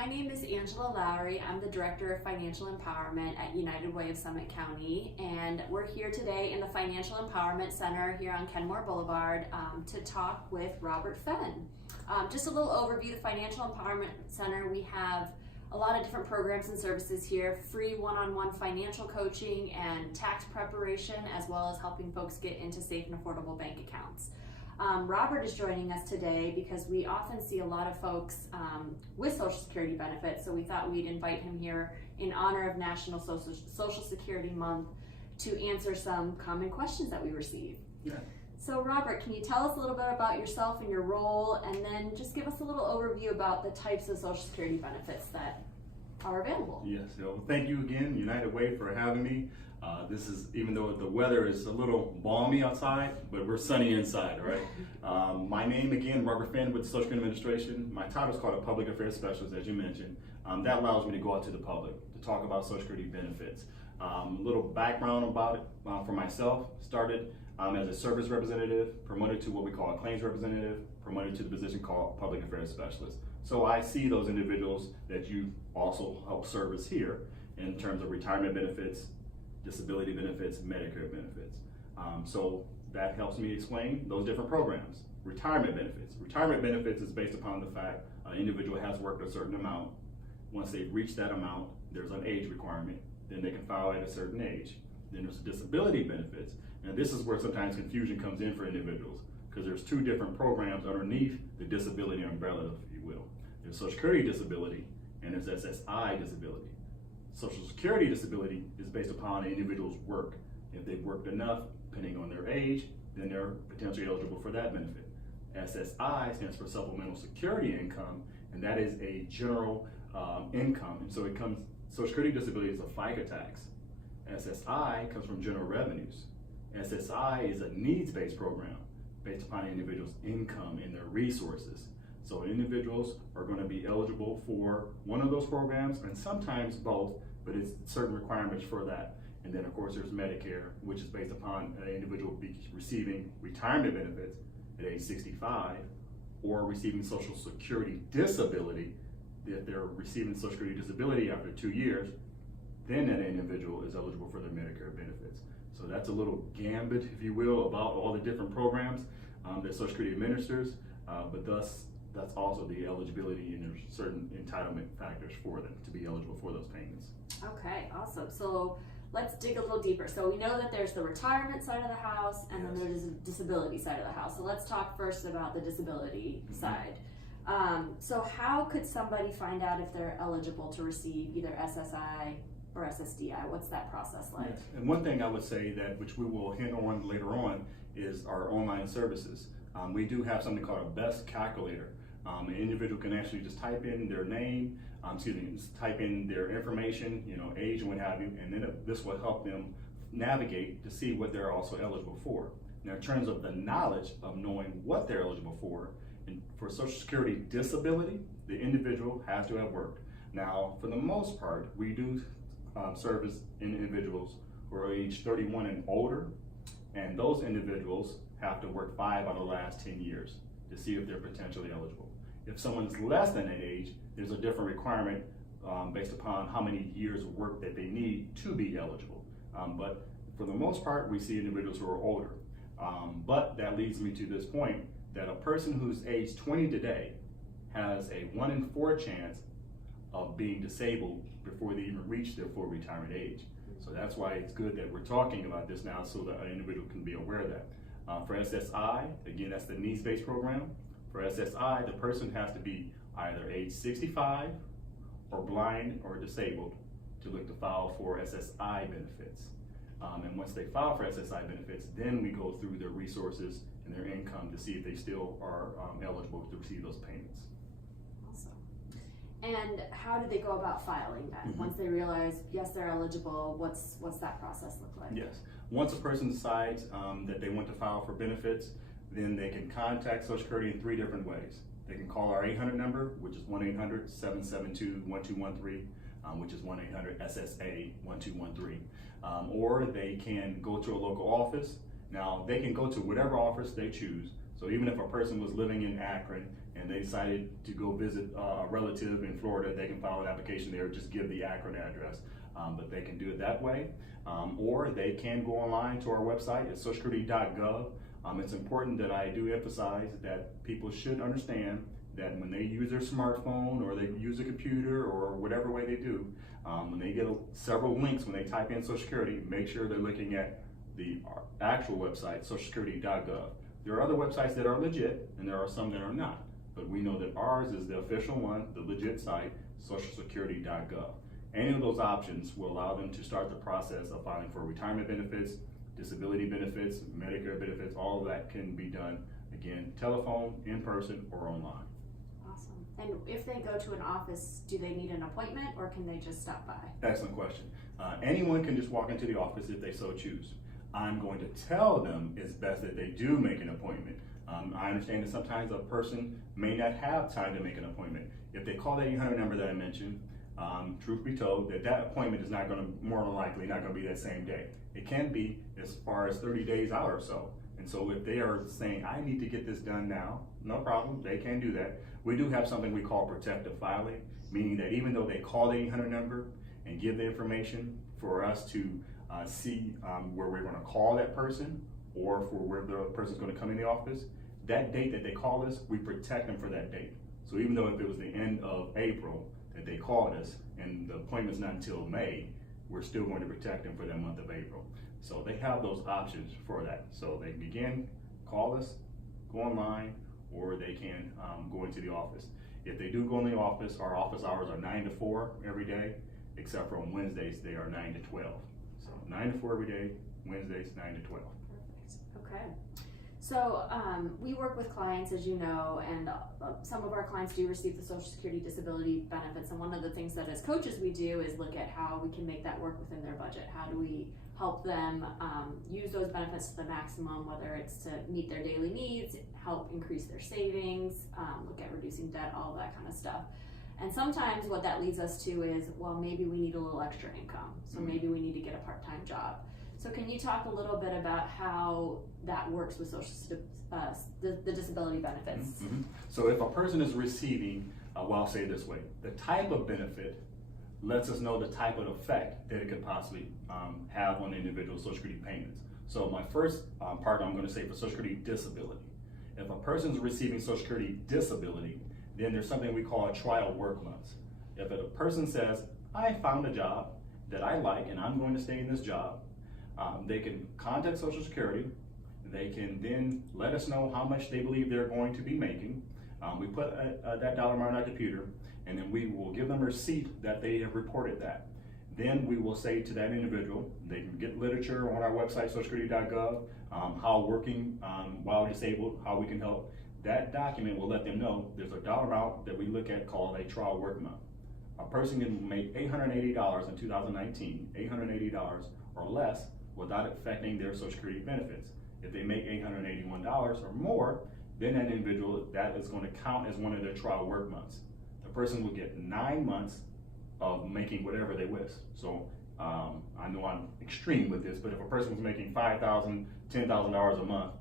My name is Angela Lowry. I'm the Director of Financial Empowerment at United Way of Summit County, and we're here today in the Financial Empowerment Center here on Kenmore Boulevard to talk with Robert Fenn. Just a little overview, the Financial Empowerment Center, we have a lot of different programs and services here, free one-on-one financial coaching and tax preparation, as well as helping folks get into safe and affordable bank accounts. Robert is joining us today because we often see a lot of folks with Social Security benefits, so we thought we'd invite him here in honor of National Social Security Month to answer some common questions that we receive. Yeah. So Robert, can you tell us a little bit about yourself and your role, and then just give us a little overview about the types of Social Security benefits that are available? Yes, so thank you again, United Way, for having me. This is, even though the weather is a little balmy outside, but we're sunny inside, right? My name again, Robert Fenn with the Social Security Administration. My title is called a Public Affairs Specialist, as you mentioned. That allows me to go out to the public to talk about Social Security benefits. A little background about it for myself: started as a service representative, promoted to what we call a claims representative, promoted to the position called Public Affairs Specialist. So I see those individuals that you also help service here in terms of retirement benefits, disability benefits, Medicare benefits. So that helps me explain those different programs. Retirement benefits. Retirement benefits is based upon the fact an individual has worked a certain amount. Once they've reached that amount, there's an age requirement. Then they can file at a certain age. Then there's disability benefits. And this is where sometimes confusion comes in for individuals, because there's two different programs underneath the disability umbrella, if you will. There's Social Security disability and there's SSI disability. Social Security disability is based upon an individual's work. If they've worked enough, depending on their age, then they're potentially eligible for that benefit. SSI stands for Supplemental Security Income, and that is a general income. And so it comes, Social Security disability is a FICA tax. SSI comes from general revenues. SSI is a needs-based program based upon an individual's income and their resources. So individuals are going to be eligible for one of those programs, and sometimes both, but it's certain requirements for that. And then of course there's Medicare, which is based upon an individual receiving retirement benefits at age 65, or receiving Social Security disability. If they're receiving Social Security disability after 2 years, then that individual is eligible for their Medicare benefits. So that's a little gambit, if you will, about all the different programs that Social Security administers, but thus that's also the eligibility, and there's certain entitlement factors for them to be eligible for those payments. Okay, awesome. So let's dig a little deeper. So we know that there's the retirement side of the house, and then there's the disability side of the house. So let's talk first about the disability side. So how could somebody find out if they're eligible to receive either SSI or SSDI? What's that process like? Yes. And one thing I would say that, which we will hint on later on, is our online services. We do have something called a BEST calculator. An individual can actually just type in their name, just type in their information, age and what have you, and then this will help them navigate to see what they're also eligible for. Now, in terms of the knowledge of knowing what they're eligible for, and for Social Security disability, the individual has to have worked. Now, for the most part, we do service individuals who are age 31 and older, and those individuals have to work 5 out of the last 10 years to see if they're potentially eligible. If someone's less than that age, there's a different requirement based upon how many years of work that they need to be eligible. But for the most part, we see individuals who are older. But that leads me to this point, that a person who's age 20 today has a 1 in 4 chance of being disabled before they even reach their full retirement age. So that's why it's good that we're talking about this now, so that an individual can be aware of that. For SSI, again, that's the needs-based program. For SSI, the person has to be either age 65 or blind or disabled to look to file for SSI benefits. And once they file for SSI benefits, then we go through their resources and their income to see if they still are eligible to receive those payments. Awesome. And how do they go about filing that? Once they realize, yes, they're eligible, what's that process look like? Yes. Once a person decides that they want to file for benefits, then they can contact Social Security in 3 different ways. They can call our 800 number, which is 1-800-772-1213, which is 1-800-SSA-1213. Or they can go to a local office. Now, they can go to whatever office they choose. So even if a person was living in Akron and they decided to go visit a relative in Florida, they can file an application there, just give the Akron address. But they can do it that way, or they can go online to our website at socialsecurity.gov. It's important that I do emphasize that people should understand that when they use their smartphone or they use a computer or whatever way they do, when they get several links when they type in Social Security, make sure they're looking at the actual website, socialsecurity.gov. There are other websites that are legit, and there are some that are not. But we know that ours is the official one, the legit site, socialsecurity.gov. Any of those options will allow them to start the process of filing for retirement benefits, disability benefits, Medicare benefits. All of that can be done, again, telephone, in person, or online. Awesome. And if they go to an office, do they need an appointment, or can they just stop by? Excellent question. Anyone can just walk into the office if they so choose. I'm going to tell them it's best that they do make an appointment. I understand that sometimes a person may not have time to make an appointment. If they call that 800 number that I mentioned, truth be told, that appointment is not going to, more than likely, not going to be that same day. It can be as far as 30 days out or so. And so if they are saying, I need to get this done now, no problem, they can do that. We do have something we call protective filing, meaning that even though they call the 800 number and give the information for us to see where we're going to call that person or for where the person's going to come in the office, that date that they call us, we protect them for that date. So even though if it was the end of April that they called us and the appointment's not until May, we're still going to protect them for that month of April. So they have those options for that. So they can again call us, go online, or they can go into the office. If they do go in the office, our office hours are 9 to 4 every day, except for on Wednesdays, they are 9 to 12. So 9 to 4 every day, Wednesdays 9 to 12. Perfect. Okay. So we work with clients, as you know, and some of our clients do receive the Social Security disability benefits. And one of the things that as coaches we do is look at how we can make that work within their budget. How do we help them use those benefits to the maximum, whether it's to meet their daily needs, help increase their savings, look at reducing debt, all that kind of stuff. And sometimes what that leads us to is, well, maybe we need a little extra income. So maybe we need to get a part-time job. So can you talk a little bit about how that works with the disability benefits? Mm-hmm. So if a person is receiving, well, I'll say it this way, the type of benefit lets us know the type of effect that it could possibly have on the individual's Social Security payments. So my first part I'm going to say for Social Security disability. If a person's receiving Social Security disability, then there's something we call a trial work months. If a person says, I found a job that I like and I'm going to stay in this job, they can contact Social Security. They can then let us know how much they believe they're going to be making. We put that dollar amount on our computer, and then we will give them a receipt that they have reported that. Then we will say to that individual, they can get literature on our website, socialsecurity.gov, how working while disabled, how we can help. That document will let them know there's a dollar amount that we look at called a trial work month. A person can make $880 in 2019, $880 or less, without affecting their Social Security benefits. If they make $881 or more, then that individual, that is going to count as one of their trial work months. The person will get 9 months of making whatever they wish. So I know I'm extreme with this, but if a person was making $5,000, $10,000 a month,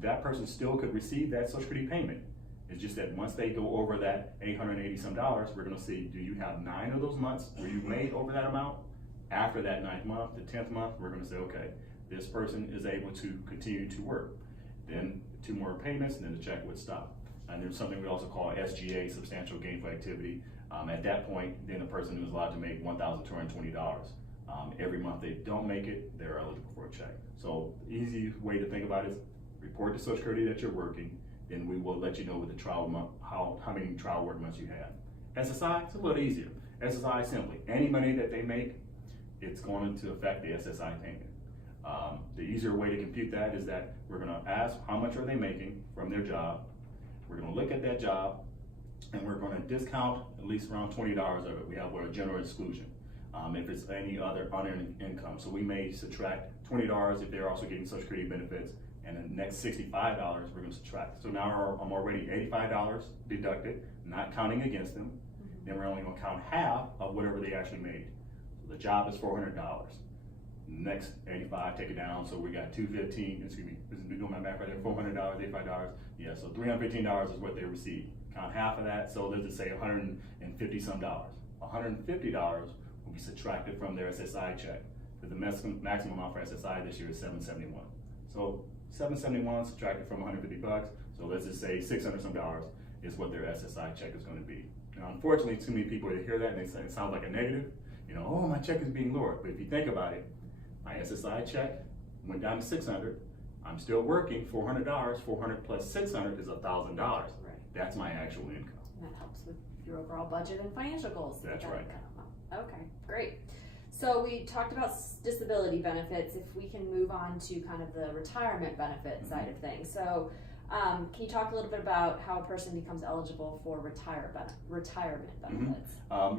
that person still could receive that Social Security payment. It's just that once they go over that $880 some, we're going to see, do you have 9 of those months where you've made over that amount? After that 9th month, the 10th month, we're going to say, okay, this person is able to continue to work. Then 2 more payments, and then the check would stop. And there's something we also call SGA, substantial gainful activity. At that point, then the person is allowed to make $1,220. Every month they don't make it, they're eligible for a check. So the easy way to think about it is report to Social Security that you're working, then we will let you know with the trial month, how many trial work months you have. SSI, it's a little easier. SSI, simply, any money that they make, it's going to affect the SSI payment. The easier way to compute that is that we're going to ask how much are they making from their job. We're going to look at that job, and we're going to discount at least around $20 of it. We have a general exclusion if it's any other unearned income. So we may subtract $20 if they're also getting Social Security benefits, and the next $65 we're going to subtract. So now I'm already $85 deducted, not counting against them. Then we're only going to count half of whatever they actually made. So the job is $400. Next 85, take it down. So we got $215. Excuse me, this is doing my math right there. $400, $85. Yeah, so $315 is what they received. count half of that, so let's just say $150 some. $150 will be subtracted from their SSI check. The maximum amount for SSI this year is $771. So $771 subtracted from $150, so let's just say $600 some is what their SSI check is going to be. Now, unfortunately, too many people hear that and they say it sounds like a negative. You know, oh, my check is being lowered. But if you think about it, my SSI check went down to $600. I'm still working $400. $400 plus $600 is $1,000. Right. That's my actual income. And that helps with your overall budget and financial goals. That's right. Okay, great. So we talked about disability benefits. If we can move on to kind of the retirement benefit side of things. So can you talk a little bit about how a person becomes eligible for retirement benefits?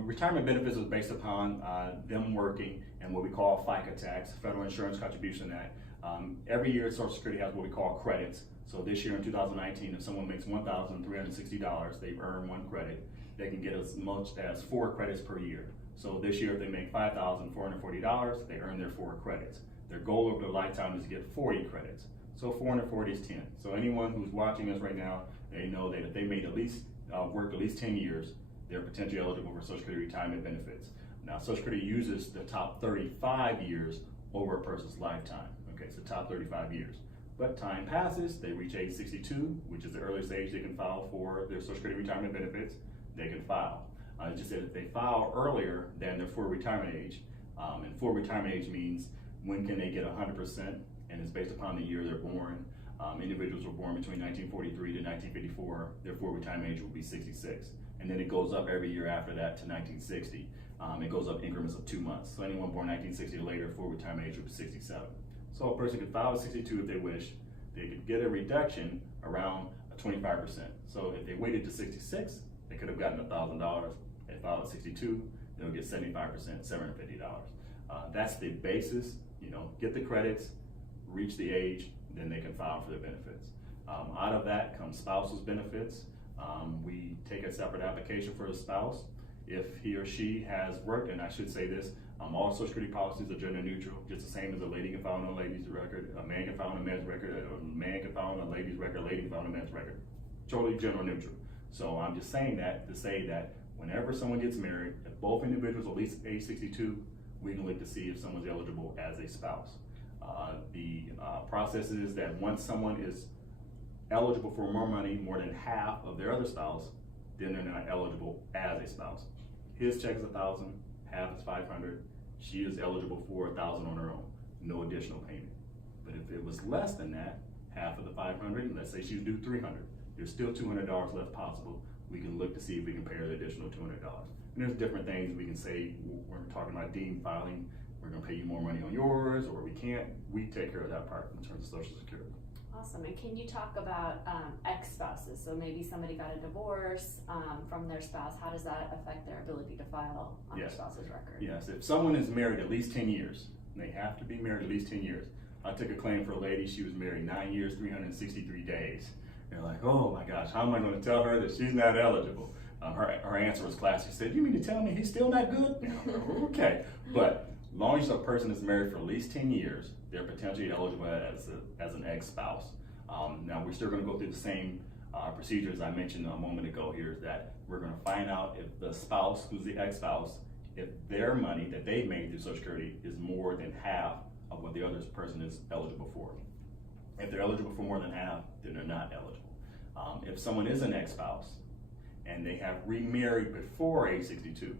Retirement benefits is based upon them working and what we call FICA tax, Federal Insurance Contribution Act. Every year Social Security has what we call credits. So this year in 2019, if someone makes $1,360, they've earned one credit. They can get as much as 4 credits per year. So this year, if they make $5,440, they earn their 4 credits. Their goal over their lifetime is to get 40 credits. So 440 is 10. So anyone who's watching us right now, they know that if they made worked at least 10 years, they're potentially eligible for Social Security retirement benefits. Now, Social Security uses the top 35 years over a person's lifetime. Okay, so top 35 years. But time passes, they reach age 62, which is the earliest age they can file for their Social Security retirement benefits, they can file. Just that if they file earlier than their full retirement age, and full retirement age means when can they get 100%, and it's based upon the year they're born. Individuals were born between 1943 to 1954, their full retirement age will be 66. And then it goes up every year after that to 1960. It goes up increments of 2 months. So anyone born 1960 or later, full retirement age will be 67. So a person could file at 62 if they wish. They could get a reduction around 25%. So if they waited to 66, they could have gotten $1,000. They filed at 62, they'll get 75%, $750. That's the basis, you know, get the credits, reach the age, then they can file for their benefits. Out of that comes spouse's benefits. We take a separate application for the spouse. If he or she has worked, and I should say this, all Social Security policies are gender neutral, just the same as a lady can file on a lady's record, a man can file on a man's record, a man can file on a lady's record, a lady can file on a man's record. Totally gender neutral. So I'm just saying that to say that whenever someone gets married, if both individuals are at least age 62, we can look to see if someone's eligible as a spouse. The process is that once someone is eligible for more money, more than half of their other spouse, then they're not eligible as a spouse. His check is $1,000, half is $500. She is eligible for $1,000 on her own, no additional payment. But if it was less than that, half of the $500, let's say she was due $300, there's still $200 left possible. We can look to see if we can pay her the additional $200. And there's different things we can say. We're talking about deemed filing. We're going to pay you more money on yours, or we can't. We take care of that part in terms of Social Security. Awesome. And can you talk about ex-spouses? So maybe somebody got a divorce from their spouse. How does that affect their ability to file on their spouse's record? Yes. If someone is married at least 10 years, they have to be married at least 10 years. I took a claim for a lady. She was married 9 years, 363 days. They're like, oh my gosh, how am I going to tell her that she's not eligible? Her answer was classic. She said, you mean to tell me he's still not good? Okay. But as long as a person is married for at least 10 years, they're potentially eligible as an ex-spouse. Now, we're still going to go through the same procedures I mentioned a moment ago here, is that we're going to find out if the spouse, who's the ex-spouse, if their money that they made through Social Security is more than half of what the other person is eligible for. If they're eligible for more than half, then they're not eligible. If someone is an ex-spouse and they have remarried before age 62,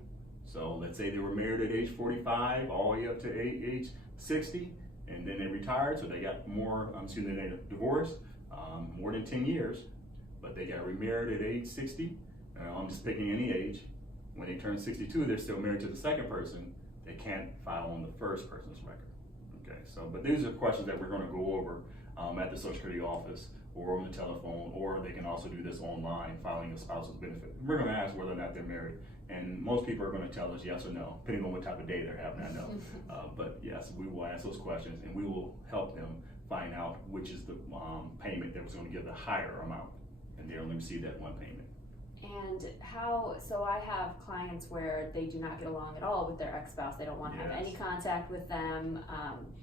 so let's say they were married at age 45 all the way up to age 60, and then they retired, so they got they divorced, more than 10 years, but they got remarried at age 60. I'm just picking any age. When they turn 62, they're still married to the second person. They can't file on the first person's record. Okay, so, but these are questions that we're going to go over at the Social Security office, or on the telephone, or they can also do this online, filing a spouse's benefit. We're going to ask whether or not they're married, and most people are going to tell us yes or no, depending on what type of day they're having, I know. But yes, we will ask those questions, and we will help them find out which is the payment that was going to give the higher amount, and they only receive that one payment. And so I have clients where they do not get along at all with their ex-spouse. They don't want to have any contact with them.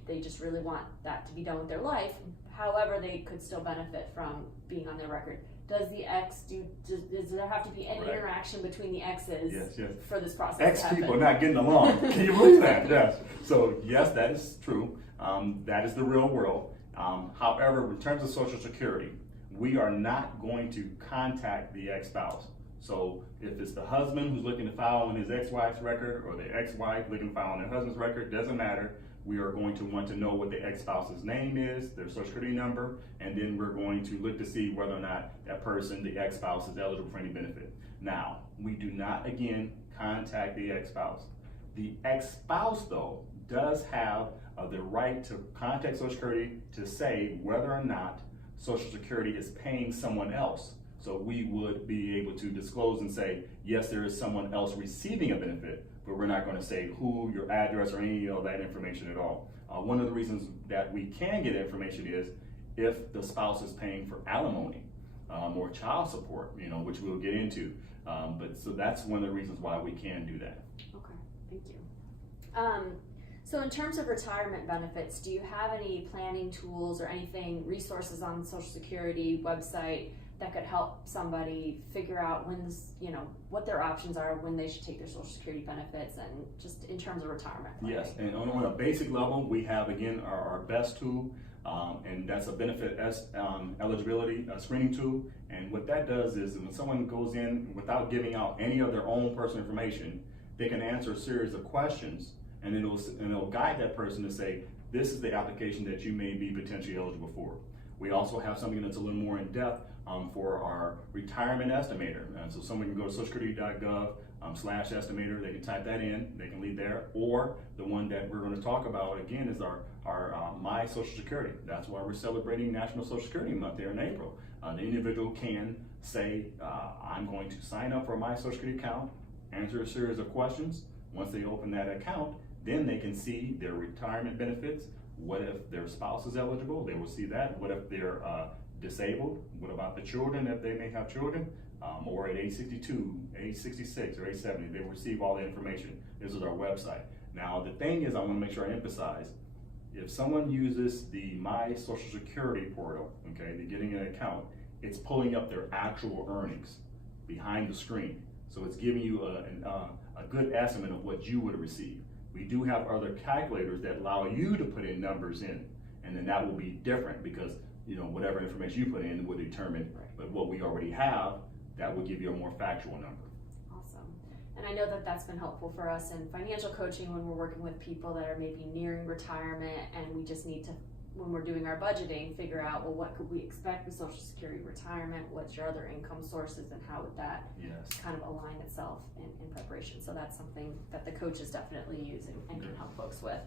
They just really want that to be done with their life. However, they could still benefit from being on their record. does the ex does there have to be any Right. interaction between the exes Yes. for this process Ex to happen? people not getting along. Can you believe that? Yes. So yes, that is true. That is the real world. However, in terms of Social Security, we are not going to contact the ex-spouse. So if it's the husband who's looking to file on his ex-wife's record, or the ex-wife looking to file on their husband's record, doesn't matter. We are going to want to know what the ex-spouse's name is, their Social Security number, and then we're going to look to see whether or not that person, the ex-spouse, is eligible for any benefit. Now, we do not, again, contact the ex-spouse. The ex-spouse, though, does have the right to contact Social Security to say whether or not Social Security is paying someone else. So we would be able to disclose and say, yes, there is someone else receiving a benefit, but we're not going to say who, your address, or any of that information at all. One of the reasons that we can get information is if the spouse is paying for alimony or child support, which we'll get into. But so that's one of the reasons why we can do that. Okay, thank you. So in terms of retirement benefits, do you have any planning tools or anything, resources on the Social Security website that could help somebody figure out what their options are, when they should take their Social Security benefits, and just in terms of retirement planning? Yes, and on a basic level, we have, again, our best tool, and that's a benefit eligibility screening tool. And what that does is when someone goes in without giving out any of their own personal information, they can answer a series of questions, and it'll guide that person to say, this is the application that you may be potentially eligible for. We also have something that's a little more in depth for our retirement estimator. So someone can go to socialsecurity.gov/estimator. They can type that in, they can leave there. Or the one that we're going to talk about again is our My Social Security. That's why we're celebrating National Social Security Month there in April. The individual can say, I'm going to sign up for my Social Security account, answer a series of questions. Once they open that account, then they can see their retirement benefits. What if their spouse is eligible? They will see that. What if they're disabled? What about the children, if they may have children? Or at age 62, age 66, or age 70, they will receive all the information. This is our website. Now, the thing is, I want to make sure I emphasize, if someone uses the My Social Security portal, okay, they're getting an account, it's pulling up their actual earnings behind the screen. So it's giving you a good estimate of what you would receive. We do have other calculators that allow you to put in numbers in, and then that will be different because whatever information you put in will determine, but what we already have, that will give you a more factual number. Awesome. And I know that that's been helpful for us in financial coaching when we're working with people that are maybe nearing retirement, and we just need to, when we're doing our budgeting, figure out, well, what could we expect with Social Security retirement? What's your other income sources, and how would that kind of align itself in preparation? So that's something that the coaches definitely use and can help folks with.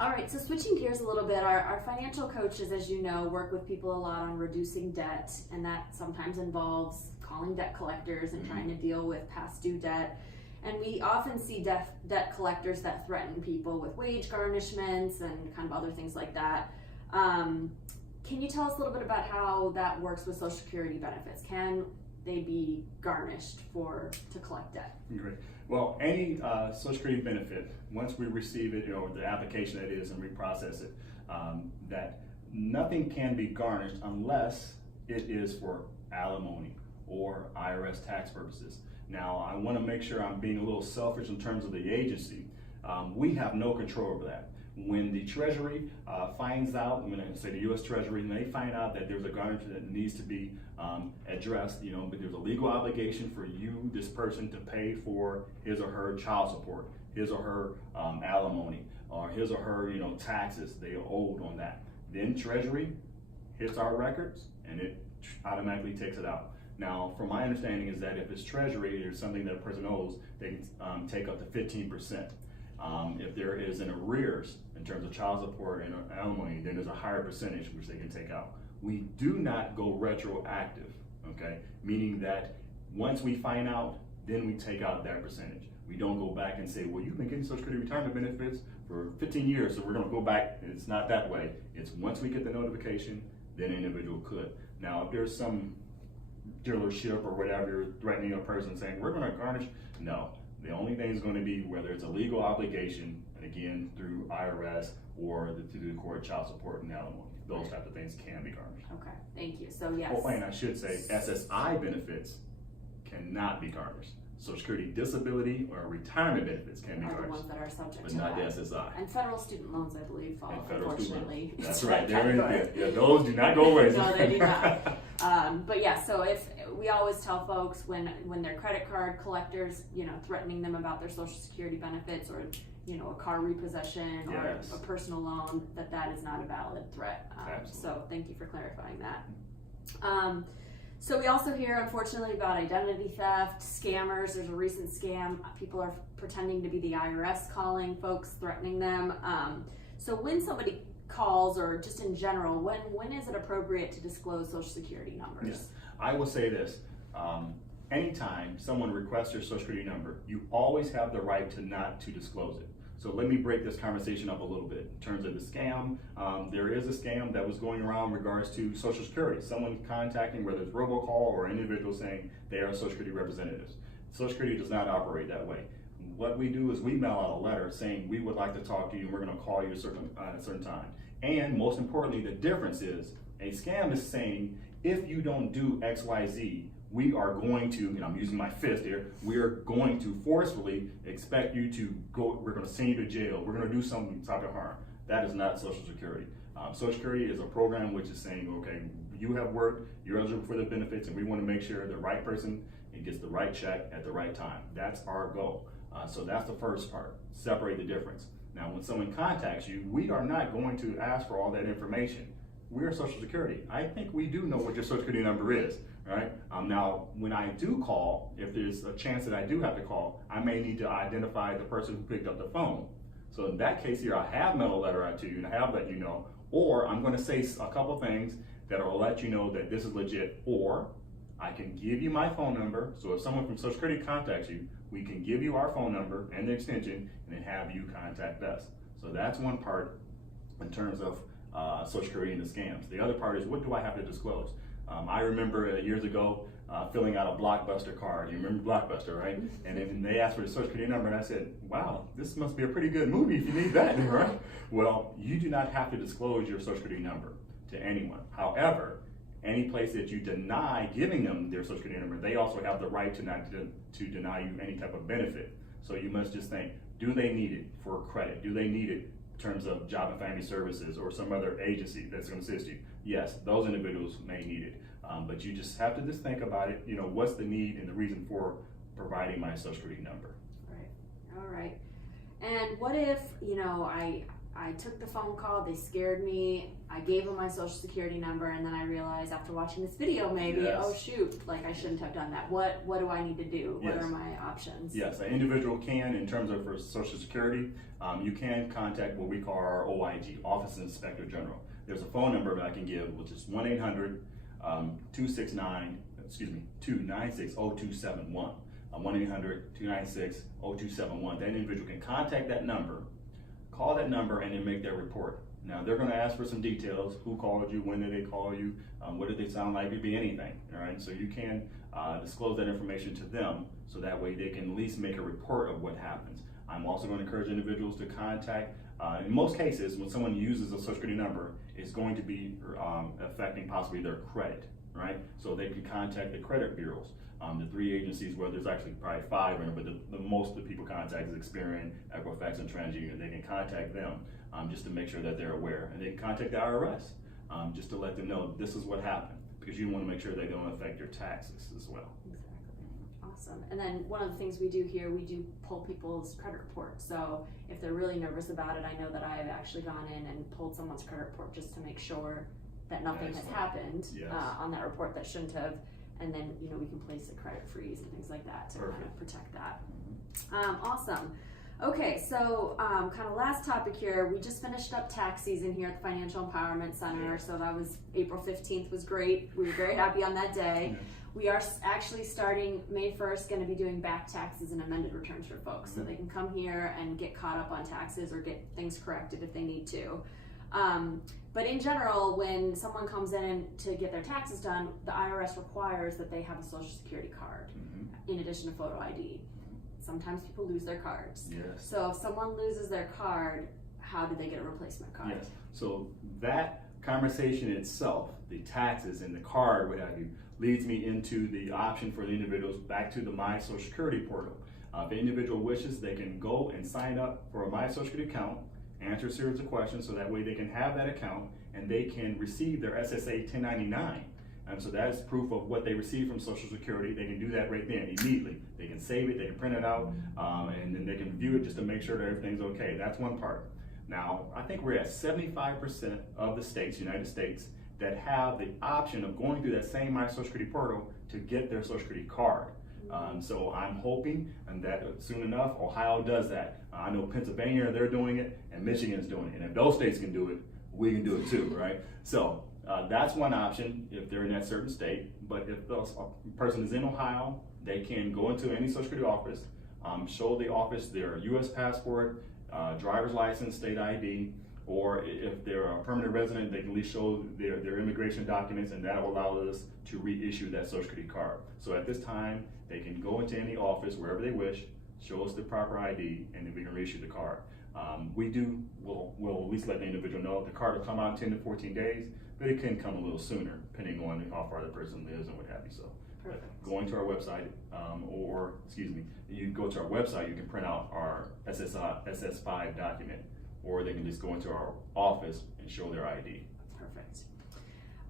All right, so switching gears a little bit, our financial coaches, as you know, work with people a lot on reducing debt, and that sometimes involves calling debt collectors and trying to deal with past due debt. And we often see debt collectors that threaten people with wage garnishments and kind of other things like that. Can you tell us a little bit about how that works with Social Security benefits? Can they be garnished to collect debt? Great. Well, any Social Security benefit, once we receive it, the application that is, and we process it, that nothing can be garnished unless it is for alimony or IRS tax purposes. Now, I want to make sure I'm being a little selfish in terms of the agency. We have no control over that. When the Treasury finds out, when I say the U.S. Treasury, and they find out that there's a garnishment that needs to be addressed, but there's a legal obligation for you, this person, to pay for his or her child support, his or her alimony, or his or her, taxes they are owed on that. Then Treasury hits our records, and it automatically takes it out. Now, from my understanding is that if it's Treasury or something that a person owes, they can take up to 15%. If there is an arrears in terms of child support and alimony, then there's a higher percentage which they can take out. We do not go retroactive, okay? Meaning that once we find out, then we take out that percentage. We don't go back and say, well, you've been getting Social Security retirement benefits for 15 years, so we're gonna go back. It's not that way. It's once we get the notification, then an individual could. Now, if there's some dealership or whatever threatening a person saying, we're gonna garnish, no. The only thing is going to be whether it's a legal obligation, and again, through IRS or through the court child support and alimony. Those type of things can be garnished. Okay, thank you. So yes. Oh, and I should say SSI benefits cannot be garnished. Social Security disability or retirement benefits can be are the garnished, ones that are subject but to not the that. SSI. And federal student loans, I believe, fall, And federal student unfortunately. loans. That's to right. that They're in category. yeah, those do not go away. No, they do not. But yeah, so if we always tell folks when their credit card collectors, threatening them about their Social Security benefits or a car repossession Yes. or a personal loan, that is not a valid threat. Absolutely. So thank you for clarifying that. So we also hear, unfortunately, about identity theft, scammers. There's a recent scam. People are pretending to be the IRS calling folks, threatening them. So when somebody calls, or just in general, when is it appropriate to disclose Social Security numbers? Yes. I will say this. Anytime someone requests your Social Security number, you always have the right to not to disclose it. So let me break this conversation up a little bit. In terms of the scam, there is a scam that was going around in regards to Social Security. Someone contacting, whether it's robocall or an individual saying they are Social Security representatives. Social Security does not operate that way. What we do is we mail out a letter saying we would like to talk to you and we're going to call you at a certain time. And most importantly, the difference is a scam is saying if you don't do X, Y, Z, we are going to, and I'm using my fist here, we are going to forcefully expect you to go, we're going to send you to jail, we're going to do something type of harm. That is not Social Security. Social Security is a program which is saying, okay, you have worked, you're eligible for the benefits, and we want to make sure the right person gets the right check at the right time. That's our goal. So that's the first part, separate the difference. Now, when someone contacts you, we are not going to ask for all that information. We're Social Security. I think we do know what your Social Security number is, right? Now, when I do call, if there's a chance that I do have to call, I may need to identify the person who picked up the phone. So in that case here, I have mailed a letter out to you and I have let you know, or I'm going to say a couple things that will let you know that this is legit, or I can give you my phone number. So if someone from Social Security contacts you, we can give you our phone number and the extension and then have you contact us. So that's one part in terms of Social Security and the scams. The other part is, what do I have to disclose? I remember years ago filling out a Blockbuster card. You remember Blockbuster, right? And then they asked for the Social Security number and I said, wow, this must be a pretty good movie if you need that, right? Well, you do not have to disclose your Social Security number to anyone. However, any place that you deny giving them their Social Security number, they also have the right to deny you any type of benefit. So you must just think, do they need it for credit? Do they need it in terms of Job and Family Services or some other agency that's going to assist you? Yes, those individuals may need it. But you just have to just think about it, what's the need and the reason for providing my Social Security number. Right, all right. And what if, I took the phone call, they scared me, I gave them my Social Security number, and then I realized after watching this video maybe, Yes. oh shoot, I shouldn't have done that. What do I need to do? What Yes. are my options? Yes, an individual can, in terms of for Social Security, you can contact what we call our OIG, Office Inspector General. There's a phone number that I can give, which is 1-800-296-0271. 1-800-296-0271. That individual can contact that number, call that number, and then make their report. Now, they're going to ask for some details. Who called you? When did they call you? What did they sound like? It could be anything, all right? So you can disclose that information to them so that way they can at least make a report of what happens. I'm also going to encourage individuals to contact, in most cases, when someone uses a Social Security number, it's going to be affecting possibly their credit, right? So they can contact the credit bureaus. The three agencies, where there's actually probably five in it, but the most that people contact is Experian, Equifax, and TransUnion. They can contact them just to make sure that they're aware. And they can contact the IRS just to let them know this is what happened, because you want to make sure they don't affect your taxes as well. Exactly. Awesome. And then one of the things we do here, we do pull people's credit reports. So if they're really nervous about it, I know that I have actually gone in and pulled someone's credit report just to make sure that nothing has happened Yes. on that report that shouldn't have. And then, we can place a credit freeze and things like that to kind of protect that. Awesome. Okay, so kind of last topic here. We just finished up tax season here at the Financial Empowerment Center. Yeah. So that was April 15th was great. We were very happy on that day. Yeah. We are actually starting May 1st going to be doing back taxes and amended returns for folks. So they can come here and get caught up on taxes or get things corrected if they need to. But in general, when someone comes in to get their taxes done, the IRS requires that they have a Social Security card in addition to photo ID. sometimes people lose their cards. Yes. So if someone loses their card, how do they get a replacement card? Yes. So that conversation itself, the taxes and the card, what have you, leads me into the option for the individuals back to the My Social Security portal. If the individual wishes, they can go and sign up for a My Social Security account, answer a series of questions, so that way they can have that account and they can receive their SSA 1099. And so that is proof of what they receive from Social Security. They can do that right then, immediately. They can save it, they can print it out, and then they can view it just to make sure that everything's okay. That's one part. Now, I think we're at 75% of the states, United States, that have the option of going through that same My Social Security portal to get their Social Security card. So I'm hoping and that soon enough, Ohio does that. I know Pennsylvania, they're doing it, and Michigan's doing it. And if those states can do it, we can do it too, right? So that's one option if they're in that certain state. But if a person is in Ohio, they can go into any Social Security office, show the office their U.S. passport, driver's license, state ID, or if they're a permanent resident, they can at least show their immigration documents, and that will allow us to reissue that Social Security card. So at this time, they can go into any office wherever they wish, show us the proper ID, and then we can reissue the card. We'll at least let the individual know the card will come out in 10 to 14 days, but it can come a little sooner, depending on how far the person lives and what have you. So, going to our website, you go to our website, you can print out our SS5 document, or they can just go into our office and show their ID. Perfect.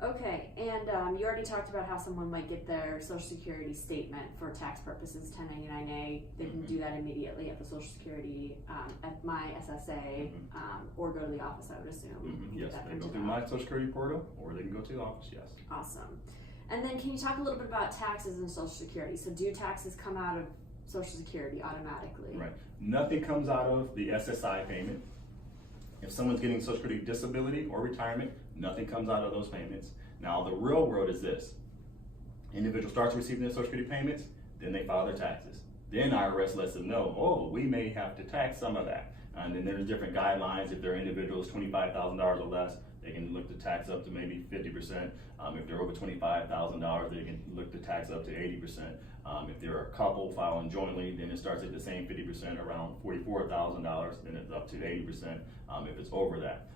Okay, and you already talked about how someone might get their Social Security statement for tax purposes, 1099A. They can do that immediately at the Social Security, at My SSA, or go to the office, I would assume. Yes, they can go through My Social Security portal, or they can go to the office, yes. Awesome. And then can you talk a little bit about taxes and Social Security? So do taxes come out of Social Security automatically? Right. Nothing comes out of the SSI payment. If someone's getting Social Security disability or retirement, nothing comes out of those payments. Now, the real world is this. Individual starts receiving their Social Security payments, then they file their taxes. Then IRS lets them know, oh, we may have to tax some of that. And then there's different guidelines. If they're individuals, $25,000 or less, they can look to tax up to maybe 50%. If they're over $25,000, they can look to tax up to 80%. If they're a couple filing jointly, then it starts at the same 50%, around $44,000, then it's up to 80% if it's over that.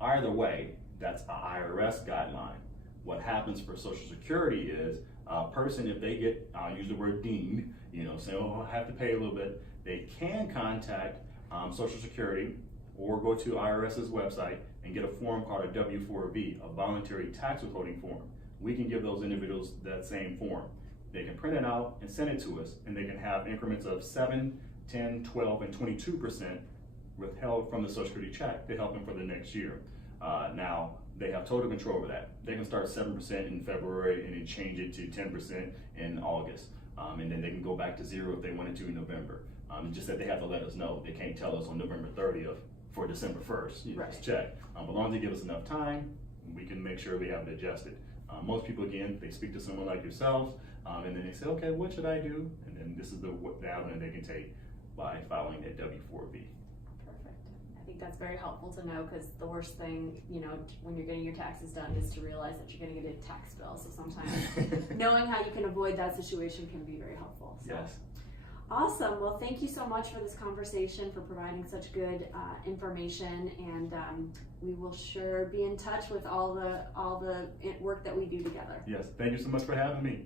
Either way, that's an IRS guideline. What happens for Social Security is a person, if they get, I'll use the word deemed, say, oh, I have to pay a little bit, they can contact Social Security or go to IRS's website and get a form called a W-4B, a voluntary tax withholding form. We can give those individuals that same form. They can print it out and send it to us, and they can have increments of 7, 10, 12, and 22% withheld from the Social Security check to help them for the next year. Now, they have total control over that. They can start 7% in February and then change it to 10% in August. And then they can go back to 0 if they wanted to in November. Just that they have to let us know. They can't tell us on November 30th for December 1st. Just check. As long as they give us enough time, we can make sure we have it adjusted. Most people, again, they speak to someone like yourselves, and then they say, okay, what should I do? And then this is the avenue they can take by filing a W-4B. Perfect. I think that's very helpful to know, because the worst thing, when you're getting your taxes done is to realize that you're going to get a tax bill. So sometimes knowing how you can avoid that situation can be very helpful. So. Yes. Awesome. Well, thank you so much for this conversation, for providing such good information, and we will sure be in touch with all the work that we do together. Yes. Thank you so much for having me.